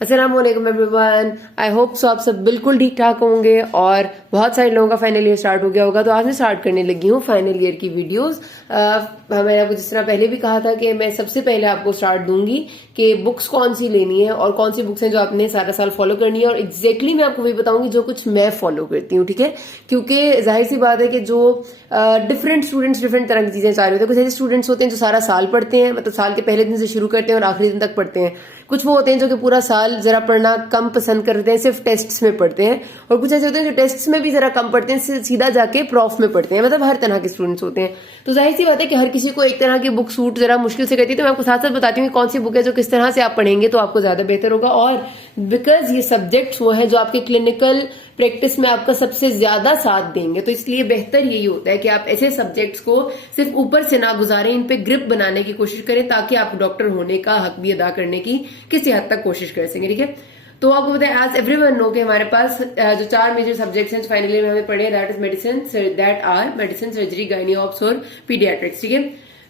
अस्सलामुअलैकुम everyone. I hope so आप सब बिल्कुल ठीक ठाक होंगे और बहुत सारे लोगों का फाइनल ईयर स्टार्ट हो गया होगा। तो आज मैं स्टार्ट करने लगी हूँ फाइनल ईयर की वीडियोस। मैंने आपको जिस तरह पहले भी कहा था कि मैं सबसे पहले आपको स्टार्ट दूंगी कि बुक्स कौन सी लेनी है और कौन सी बुक्स हैं जो आपने सारा साल फॉलो करनी है, और एग्जैक्टली मैं आपको वही बताऊंगी जो कुछ मैं फॉलो करती हूँ। ठीक है, क्योंकि जाहिर सी बात है कि जो डिफरेंट स्टूडेंट्स डिफरेंट तरह की चीजें चाह रहे होते हैं। कुछ ऐसे स्टूडेंट्स होते हैं जो सारा साल पढ़ते हैं, मतलब साल के पहले दिन से शुरू करते हैं और आखिरी दिन तक पढ़ते हैं। कुछ वो होते हैं जो कि पूरा साल जरा पढ़ना कम पसंद करते हैं, सिर्फ टेस्ट्स में पढ़ते हैं। और कुछ ऐसे होते हैं जो टेस्ट्स में भी जरा कम पढ़ते हैं, सीधा जाके प्रॉफ में पढ़ते हैं। मतलब हर तरह के स्टूडेंट्स होते हैं। तो जाहिर सी बात है कि हर किसी को एक तरह की बुक सूट जरा मुश्किल से करती है। तो मैं आपको साथ साथ बताती हूँ कि कौन सी बुक है जो किस तरह से आप पढ़ेंगे तो आपको ज्यादा बेहतर होगा। और बिकॉज ये सब्जेक्ट्स वो है जो आपके क्लिनिकल प्रैक्टिस में आपका सबसे ज्यादा साथ देंगे, तो इसलिए बेहतर यही होता है कि आप ऐसे सब्जेक्ट्स को सिर्फ ऊपर से ना गुजारें, इन पे ग्रिप बनाने की कोशिश करें ताकि आप डॉक्टर होने का हक भी अदा करने की किसी हद तक कोशिश कर सकें। ठीक है, तो आपको बताएं एज एवरीवन नो कि हमारे पास जो 4 मेजर सब्जेक्ट्स हैं फाइनल ईयर में हमें पढ़े, that is medicine, that are medicine, surgery, gynae obs और पीडियाट्रिक्स। ठीक है,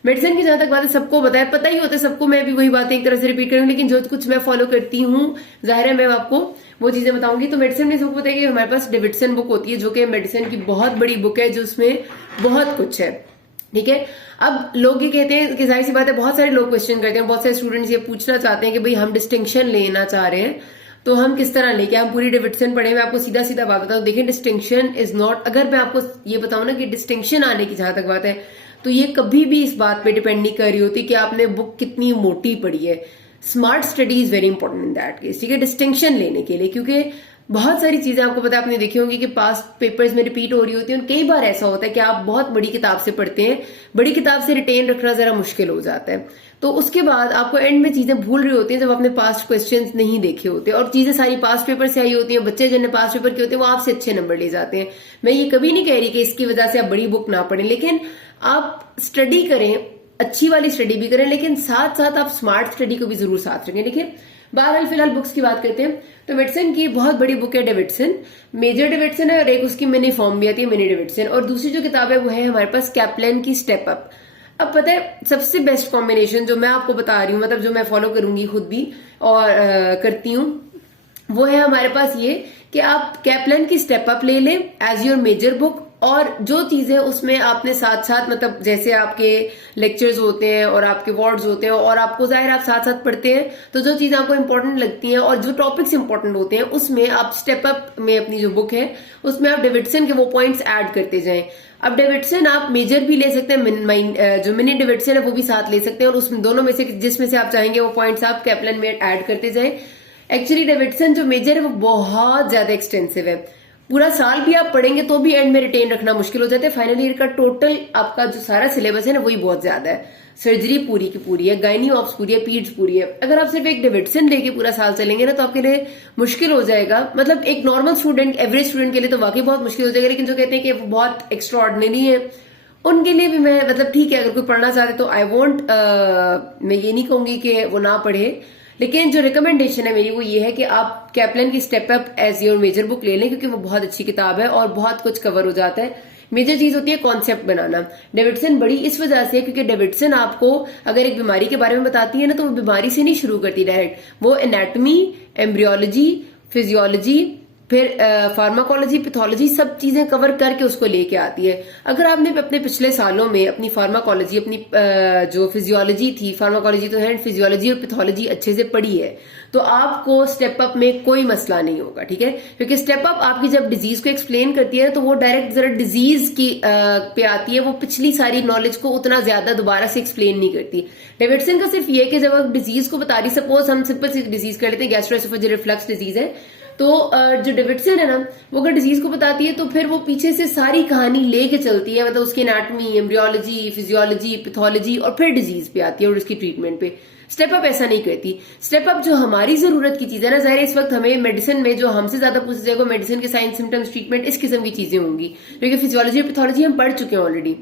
मेडिसिन की जहां तक बात है सबको पता ही होता है सबको। मैं भी वही बातें एक तरह से रिपीट करूंगी, लेकिन जो कुछ मैं फॉलो करती हूँ जाहिर है मैं आपको वो चीजें बताऊंगी। तो मेडिसिन में सबको पता है कि हमारे पास डेविडसन बुक होती है जो कि मेडिसिन की बहुत बड़ी बुक है, जो उसमें बहुत कुछ है। ठीक है, अब लोग ये कहते हैं कि जाहिर सी बात है बहुत सारे लोग क्वेश्चन करते हैं, बहुत सारे स्टूडेंट्स ये पूछना चाहते हैं कि भाई हम डिस्टिंक्शन लेना चाह रहे हैं तो हम किस तरह लेके हम पूरी डेविडसन पढ़े। मैं आपको सीधा सीधा बात बताऊं, देखिए डिस्टिंक्शन इज नॉट, अगर मैं आपको ये बताऊं ना कि डिस्टिंक्शन आने की जहां तक बात है तो ये कभी भी इस बात पे डिपेंड नहीं कर रही होती कि आपने बुक कितनी मोटी पढ़ी है। Smart study is very important in that case. ठीक है, डिस्टिंक्शन लेने के लिए, क्योंकि बहुत सारी चीजें आपको पता है, आपने देखी होंगी कि पास्ट पेपर्स में रिपीट हो रही होती है। और कई बार ऐसा होता है कि आप बहुत बड़ी किताब से पढ़ते हैं, बड़ी किताब से रिटेन रखना जरा मुश्किल हो जाता है, तो उसके बाद आपको एंड में चीजें भूल रही होती हैं जब आपने पास्ट क्वेश्चंस नहीं देखे होते और चीजें सारी पास्ट पेपर से आई होती हैं। बच्चे जिन्हें पास्ट पेपर के होते हैं वो आपसे अच्छे नंबर ले जाते हैं। मैं ये कभी नहीं कह रही कि इसकी वजह से आप बड़ी बुक ना पढ़ें, लेकिन आप स्टडी करें, अच्छी वाली स्टडी भी करें, लेकिन साथ साथ आप स्मार्ट स्टडी को भी जरूर साथ रखें। देखिए, बहरहाल फिलहाल बुक्स की बात करते हैं तो मेडिसिन की बहुत बड़ी बुक है डेविडसन, मेजर डेविडसन है, और एक उसकी मिनी फॉर्म भी आती है मिनी डेविडसन, और दूसरी जो किताब है वो है हमारे पास कैप्लन की स्टेप अप। अब पता है सबसे बेस्ट कॉम्बिनेशन जो मैं आपको बता रही हूँ, मतलब जो मैं फॉलो करूंगी खुद भी और करती हूँ, वो है हमारे पास ये कि आप कैप्लन की स्टेप अप ले लें एज योर मेजर बुक, और जो चीजें उसमें आपने साथ साथ, मतलब जैसे आपके लेक्चर्स होते हैं और आपके वार्ड्स होते हैं और आपको जाहिर आप साथ साथ पढ़ते हैं, तो जो चीजें आपको इंपॉर्टेंट लगती हैं और जो टॉपिक्स इंपॉर्टेंट होते हैं उसमें आप स्टेप अप में अपनी जो बुक है उसमें आप डेविडसन के वो पॉइंट्स ऐड करते जाएं। अब डेविडसन आप मेजर भी ले सकते हैं, जो मिनी डेविडसन है वो भी साथ ले सकते हैं, और उसमें दोनों में से जिसमें से आप चाहेंगे वो पॉइंट्स आप कैप्लन में ऐड करते जाएं। एक्चुअली डेविडसन जो मेजर है वो बहुत ज्यादा एक्सटेंसिव है, पूरा साल भी आप पढ़ेंगे तो भी एंड में रिटेन रखना मुश्किल हो जाता है। फाइनल ईयर का टोटल आपका जो सारा सिलेबस है ना वही बहुत ज्यादा है। सर्जरी पूरी की पूरी है, गायनी ऑप्स पूरी है, पीड्स पूरी है। अगर आप सिर्फ एक डेविडसन लेके पूरा साल चलेंगे ना तो आपके लिए मुश्किल हो जाएगा। मतलब एक नॉर्मल स्टूडेंट, एवरेज स्टूडेंट के लिए तो वाकई बहुत मुश्किल हो जाएगा, लेकिन जो कहते हैं कि वो बहुत एक्स्ट्रा ऑर्डिनरी है उनके लिए भी मैं, मतलब ठीक है, अगर कोई पढ़ना चाहते तो आई वॉन्ट, मैं ये नहीं कहूंगी कि वो ना पढ़े, लेकिन जो रिकमेंडेशन है मेरी वो ये है कि आप कैप्लन की step up as your major book ले लें, क्योंकि वो बहुत अच्छी किताब है और बहुत कुछ कवर हो जाता है। मेजर चीज होती है कॉन्सेप्ट बनाना। डेविडसन बड़ी इस वजह से है क्योंकि डेविडसन आपको अगर एक बीमारी के बारे में बताती है ना तो वो बीमारी से नहीं शुरू करती डायरेक्ट, वो एनाटॉमी, एम्ब्रियोलॉजी, फिजियोलॉजी, फिर फार्माकोलॉजी, पैथोलॉजी, सब चीजें कवर करके उसको लेके आती है। अगर आपने अपने पिछले सालों में अपनी फार्माकोलॉजी, अपनी जो फिजियोलॉजी थी, फार्माकोलॉजी तो है, फिजियोलॉजी और पैथोलॉजी अच्छे से पढ़ी है तो आपको स्टेप अप में कोई मसला नहीं होगा। ठीक है, क्योंकि स्टेप अप आपकी जब डिजीज को एक्सप्लेन करती है तो वो डायरेक्ट जरा डिजीज की पे आती है, वो पिछली सारी नॉलेज को उतना ज्यादा दोबारा से एक्सप्लेन नहीं करती। डेविडसन का सिर्फ ये कि जब आप डिजीज को बता रही, सपोज हम सिंपल सी डिजीज कर लेते हैं, गैस्ट्रोएसोफेजियल रिफ्लक्स डिजीज है, तो जो डेविडसन है ना वो अगर डिजीज को बताती है तो फिर वो पीछे से सारी कहानी लेके चलती है, मतलब उसकी एनाटॉमी, एम्ब्रियोलॉजी, फिजियोलॉजी, पैथोलॉजी, और फिर डिजीज पे आती है और उसकी ट्रीटमेंट पे। स्टेप अप ऐसा नहीं करती। स्टेप अप जो हमारी जरूरत की चीज है ना, जाहिर इस वक्त हमें मेडिसिन में जो हमसे ज्यादा पूछा जाएगा मेडिसिन के साइंस, सिम्टम्स, ट्रीटमेंट, इस किस्म की चीजें होंगी, क्योंकि फिजियोलॉजी और पैथोलॉजी हम पढ़ चुके हैं ऑलरेडी,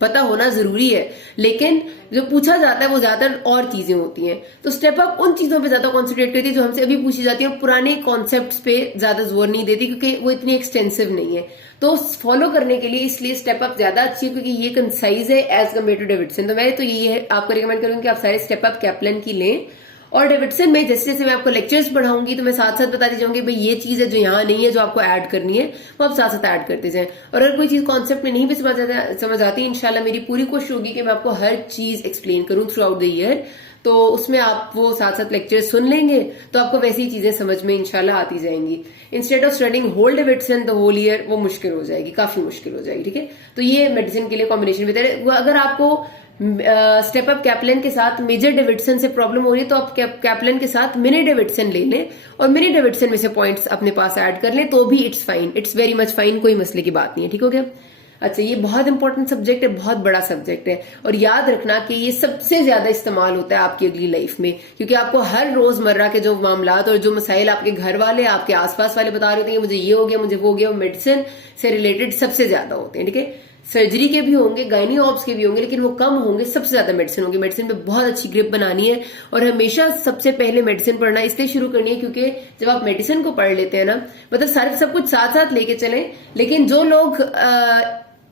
पता होना जरूरी है, लेकिन जो पूछा जाता है वो ज्यादातर और चीजें होती हैं। तो स्टेप अप उन चीजों पे ज्यादा कॉन्सेंट्रेट करती है जो हमसे अभी पूछी जाती है, और पुराने कॉन्सेप्ट्स पे ज्यादा जोर नहीं देती क्योंकि वो इतनी एक्सटेंसिव नहीं है। तो फॉलो करने के लिए इसलिए स्टेप अप ज्यादा अच्छी है क्योंकि ये कंसाइज है एज कम्पेयर टू डेविडसन। तो मैं तो ये है आपको रिकमेंड करूंगी कि आप सारे स्टेप अप कैप्लन की लें, और डेविडसन में जैसे जैसे मैं आपको लेक्चर्स पढ़ाऊंगी तो मैं साथ साथ बताती जाऊंगी भाई ये चीज है जो यहाँ नहीं है, जो आपको ऐड करनी है वो आप साथ साथ ऐड करते जाएं। और अगर कोई चीज कॉन्सेप्ट में नहीं भी समझ आती, इंशाल्लाह मेरी पूरी कोशिश होगी कि मैं आपको हर चीज एक्सप्लेन करूं थ्रू आउट द ईयर। तो उसमें आप वो साथ साथ लेक्चर सुन लेंगे तो आपको वैसी चीजें समझ में इंशाल्लाह आती जाएंगी। Instead of studying whole Davidson the whole year, वो मुश्किल हो जाएगी, काफी मुश्किल हो जाएगी। ठीक है, तो ये मेडिसिन के लिए कॉम्बिनेशन बेहतर है। अगर आपको स्टेप अप कैप्लन के साथ मेजर डेविडसन से प्रॉब्लम हो रही है तो आप कैप्लन के साथ मिनी डेविडसन ले लें और मिनी डेविडसन में से पॉइंट्स अपने पास ऐड कर लें तो भी it's fine, it's very much fine, कोई मसले की बात नहीं है। ठीक हो गया? अच्छा, ये बहुत इंपॉर्टेंट सब्जेक्ट है, बहुत बड़ा सब्जेक्ट है और याद रखना कि ये सबसे ज्यादा इस्तेमाल होता है आपकी अगली लाइफ में, क्योंकि आपको हर रोजमर्रा के जो मामलात और जो मसाइल आपके घर वाले, आपके आसपास वाले बता रहे होते हैं मुझे ये हो गया, मुझे वो हो गया, वो मेडिसिन से रिलेटेड सबसे ज्यादा होते हैं। ठीक है, सर्जरी के भी होंगे, गायनी ऑप्स के भी होंगे, लेकिन वो कम होंगे, सबसे ज्यादा मेडिसिन होंगे। मेडिसिन पे बहुत अच्छी ग्रिप बनानी है और हमेशा सबसे पहले मेडिसिन पढ़ना इसलिए शुरू करनी है क्योंकि जब आप मेडिसिन को पढ़ लेते हैं ना, मतलब सारे सब कुछ साथ साथ लेके चलें, लेकिन जो लोग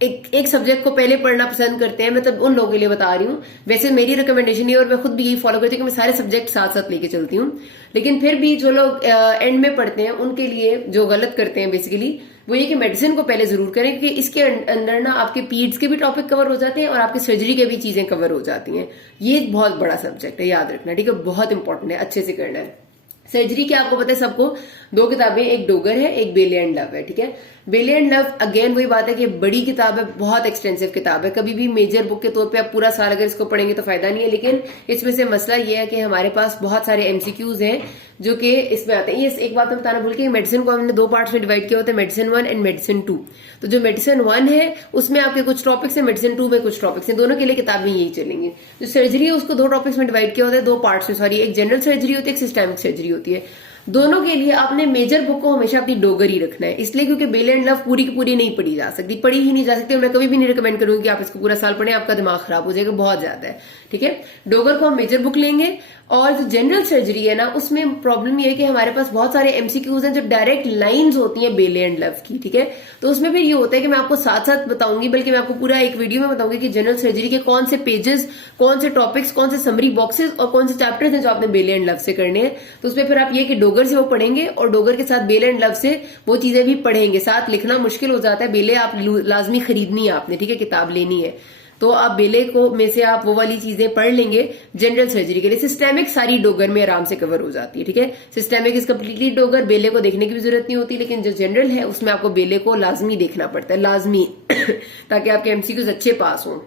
एक सब्जेक्ट को पहले पढ़ना पसंद करते हैं, मतलब उन लोगों के लिए बता रही हूँ। वैसे मेरी रिकमेंडेशन है और मैं खुद भी यही फॉलो करती हूँ कि मैं सारे सब्जेक्ट साथ साथ लेके चलती हूँ, लेकिन फिर भी जो लोग एंड में पढ़ते हैं उनके लिए जो गलत करते हैं बेसिकली वो ये कि मेडिसिन को पहले जरूर करें, क्योंकि इसके अंदर ना आपके पीड्स के भी टॉपिक कवर हो जाते हैं और आपके सर्जरी के भी चीजें कवर हो जाती हैं। ये बहुत बड़ा सब्जेक्ट है, याद रखना। ठीक है, बहुत इंपॉर्टेंट है, अच्छे से करना है। सर्जरी के आपको पता है सबको, दो किताबें, एक डोगर है, एक बेले एंड लव है। ठीक है, बेले एंड लव अगेन वही बात है कि बड़ी किताब है, बहुत एक्सटेंसिव किताब है। कभी भी मेजर बुक के तौर पे आप पूरा साल अगर इसको पढ़ेंगे तो फायदा नहीं है, लेकिन इसमें से मसला ये है कि हमारे पास बहुत सारे एमसीक्यूज हैं जो कि इसमें आते हैं। ये एक बात मैं बताना भूल के, मेडिसिन को हमने दो पार्ट्स में डिवाइड किया होता है, मेडिसिन 1 एंड मेडिसिन 2। तो जो मेडिसिन 1 है उसमें आपके कुछ टॉपिक्स है, मेडिसिन 2 में कुछ टॉपिक्स हैं, दोनों के लिए किताबें यही चलेंगी। जो सर्जरी है उसको दो टॉपिक्स में डिवाइड किया होता है, दो पार्ट्स में, सॉरी, एक जनरल सर्जरी होती है, एक सिस्टेमिक सर्जरी होती है। दोनों के लिए आपने मेजर बुक को हमेशा अपनी डोगर ही रखना है, इसलिए क्योंकि बेले एंड लव पूरी की पूरी नहीं पढ़ी जा सकती, पढ़ी ही नहीं जा सकती। मैं कभी भी नहीं रिकमेंड करूंगी कि आप इसको पूरा साल पढ़ें, आपका दिमाग खराब हो जाएगा, बहुत ज्यादा है। ठीक है, डोगर को हम मेजर बुक लेंगे। और जो जनरल सर्जरी है ना, उसमें प्रॉब्लम ये है कि हमारे पास बहुत सारे एमसीक्यूज हैं जो डायरेक्ट लाइंस होती हैं बेले एंड लव की। ठीक है, तो उसमें फिर ये होता है कि मैं आपको साथ साथ बताऊंगी, बल्कि मैं आपको पूरा एक वीडियो में बताऊंगी कि जनरल सर्जरी के कौन से पेजेस, कौन से टॉपिक्स, कौन से समरी बॉक्सेस और कौन से चैप्टर्स हैं जो आपने बेले एंड लव से करने हैं। तो उसमें फिर आप ये कि डोगर से वो पढ़ेंगे और डोगर के साथ बेले एंड लव से वो चीजें भी पढ़ेंगे। साथ लिखना मुश्किल हो जाता है, बेले आप लाजमी खरीदनी है आपने, ठीक है, किताब लेनी है, तो आप बेले को में से आप वो वाली चीजें पढ़ लेंगे जनरल सर्जरी के लिए। सिस्टेमिक सारी डोगर में आराम से कवर हो जाती है। ठीक है, सिस्टेमिक इज कम्प्लीटली डोगर, बेले को देखने की भी जरूरत नहीं होती, लेकिन जो जनरल है उसमें आपको बेले को लाजमी देखना पड़ता है, लाजमी ताकि आपके एमसीक्यूज अच्छे पास हों।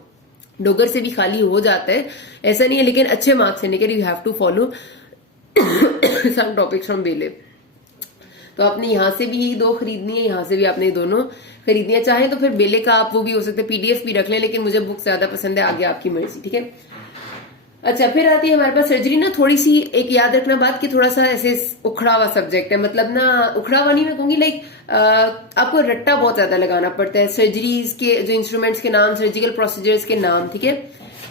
डोगर से भी खाली हो जाता है, ऐसा नहीं है, लेकिन अच्छे मार्क्स लेने के लिए you have to follow some topics from Bailey. तो आपने यहां से भी दो खरीदनी है, यहां से भी आपने दोनों खरीदनी है। चाहे तो फिर बेले का आप वो भी हो सकता है, पीडीएफ भी रख लें, लेकिन मुझे बुक ज्यादा पसंद है, आगे आपकी मर्जी। ठीक है, अच्छा, फिर आती है हमारे पास सर्जरी ना, थोड़ी सी एक याद रखना बात कि थोड़ा सा ऐसे उखड़ा हुआ सब्जेक्ट है, मतलब ना उखड़ा हुआ नहीं मैं कहूंगी, लाइक आपको रट्टा बहुत ज्यादा लगाना पड़ता है। सर्जरीज के जो इंस्ट्रूमेंट्स के नाम, सर्जिकल प्रोसीजर्स के नाम, ठीक है,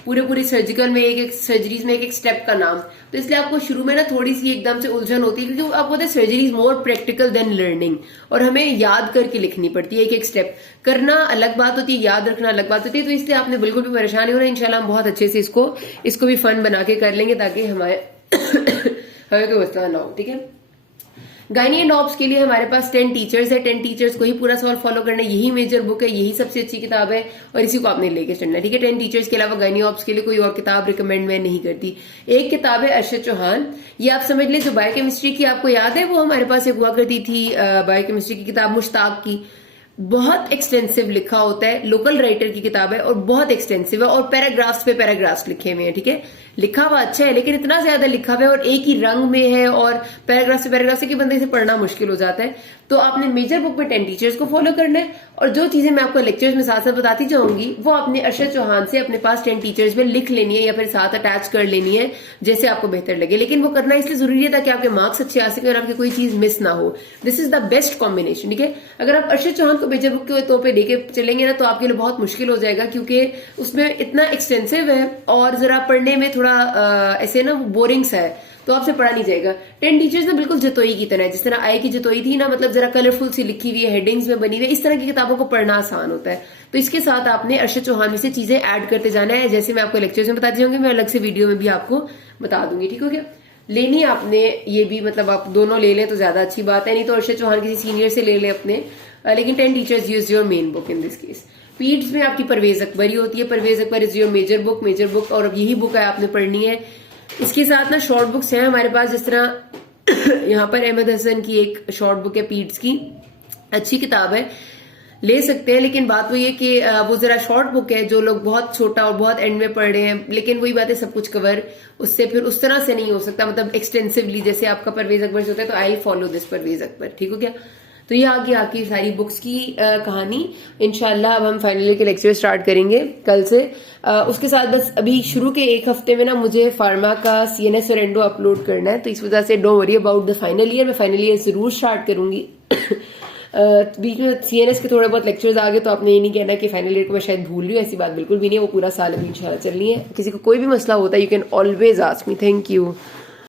पूरे सर्जिकल में एक सर्जरीज में एक स्टेप का नाम, तो इसलिए आपको शुरू में ना थोड़ी सी एकदम से उलझन होती है, क्योंकि आपको पता है surgery is more practical than learning, और हमें याद करके लिखनी पड़ती है। एक स्टेप करना अलग बात होती है, याद रखना अलग बात होती है, तो इसलिए आपने बिल्कुल भी परेशान नहीं होना। इंशाल्लाह हम बहुत अच्छे से इसको भी फन बना के कर लेंगे, ताकि हमें कोई मसला ना हो। ठीक है, गायनी एंड ऑप्स के लिए हमारे पास 10 टीचर्स है, 10 टीचर्स को ही पूरा सवाल फॉलो करना है, यही मेजर बुक है, यही सबसे अच्छी किताब है और इसी को आपने लेके चलना है। ठीक है, 10 टीचर्स के अलावा गायनी ऑप्स के लिए कोई और किताब रिकमेंड मैं नहीं करती। एक किताब है अरशद चौहान, ये आप समझ ले, जो बायोकेमिस्ट्री की आपको याद है, वो हमारे पास एक हुआ करती थी बायोकेमिस्ट्री की किताब मुश्ताक की, बहुत एक्सटेंसिव लिखा होता है, लोकल राइटर की किताब है और बहुत एक्सटेंसिव है और पैराग्राफ्स पे पैराग्राफ्स लिखे हुए हैं। ठीक है, लिखा हुआ अच्छा है, लेकिन इतना ज्यादा लिखा हुआ है और एक ही रंग में है और पैराग्राफ से पैराग्राफ से कि बंदे से पढ़ना मुश्किल हो जाता है। तो आपने मेजर बुक में 10 टीचर्स को फॉलो करना है और जो चीजें मैं आपको लेक्चर्स में साथ साथ बताती जाऊंगी वो आपने अरशद चौहान से अपने पास 10 टीचर्स में लिख लेनी है या फिर साथ अटैच कर लेनी है, जैसे आपको बेहतर लगे। लेकिन वो करना इसलिए जरूरी है ताकि आपके मार्क्स अच्छे आ सके और आपकी कोई चीज मिस ना हो। This is the best combination. ठीक है, अगर आप अरशद चौहान को मेजर बुक के तौर पर लेके चलेंगे ना तो आपके लिए बहुत मुश्किल हो जाएगा, क्योंकि उसमें इतना एक्सटेंसिव है और जरा पढ़ने में थोड़ा ऐसे ना बोरिंग सा है, तो आपसे पढ़ा नहीं जाएगा। 10 टीचर्स ना बिल्कुल जतोई की तरह है, जिस तरह आई की जतोई थी ना, मतलब जरा कलरफुल सी लिखी हुई है, हेडिंग्स में बनी हुई है, इस तरह की किताबों को पढ़ना आसान होता है। तो इसके साथ आपने अरशद चौहान में से चीजें ऐड करते जाना है, जैसे मैं आपको लेक्चर्स में बताती जाऊंगी, मैं अलग से वीडियो में भी आपको बता दूंगी। ठीक हो गया, लेनी आपने ये भी, मतलब आप दोनों ले लें तो ज्यादा अच्छी बात है, नहीं तो अर्शद चौहान किसी सीनियर से ले लें अपने। लेकिन 10 teachers use your main book in this case. Peds में आपकी परवेज अकबर ही होती है। Parvez Akbar is your major book, और अब यही बुक है आपने पढ़नी है। इसके साथ ना शॉर्ट बुक्स हैं हमारे पास, जिस तरह यहाँ पर अहमद हसन की एक शॉर्ट बुक है पीड्स की, अच्छी किताब है, ले सकते हैं। लेकिन बात वही है कि वो जरा शॉर्ट बुक है, जो लोग बहुत छोटा और बहुत एंड में पढ़ रहे हैं, लेकिन वही बात है सब कुछ कवर उससे फिर उस तरह से नहीं हो सकता, मतलब एक्सटेंसिवली जैसे आपका परवेज अकबर से होता है। तो I follow this Parvez Akbar, ठीक हो गया। तो ये आगे आपकी सारी बुक्स की कहानी। इंशाल्लाह अब हम फाइनल ईयर के लेक्चर स्टार्ट करेंगे कल से। उसके साथ बस अभी शुरू के एक हफ्ते में ना मुझे फार्मा का CNS और एंडो अपलोड करना है, तो इस वजह से don't worry about the final year. मैं फाइनल ईयर जरूर स्टार्ट करूंगी। बीच में CNS के थोड़े बहुत लेक्चर्स आ गए, तो आपने ये नहीं कहना कि फाइनल ईयर को मैं शायद भूल रही हूँ, ऐसी बात बिल्कुल भी नहीं है। वो पूरा साल अभी इंशाल्लाह चलनी है। किसी को कोई भी मसला होता है, you can always ask me. Thank you.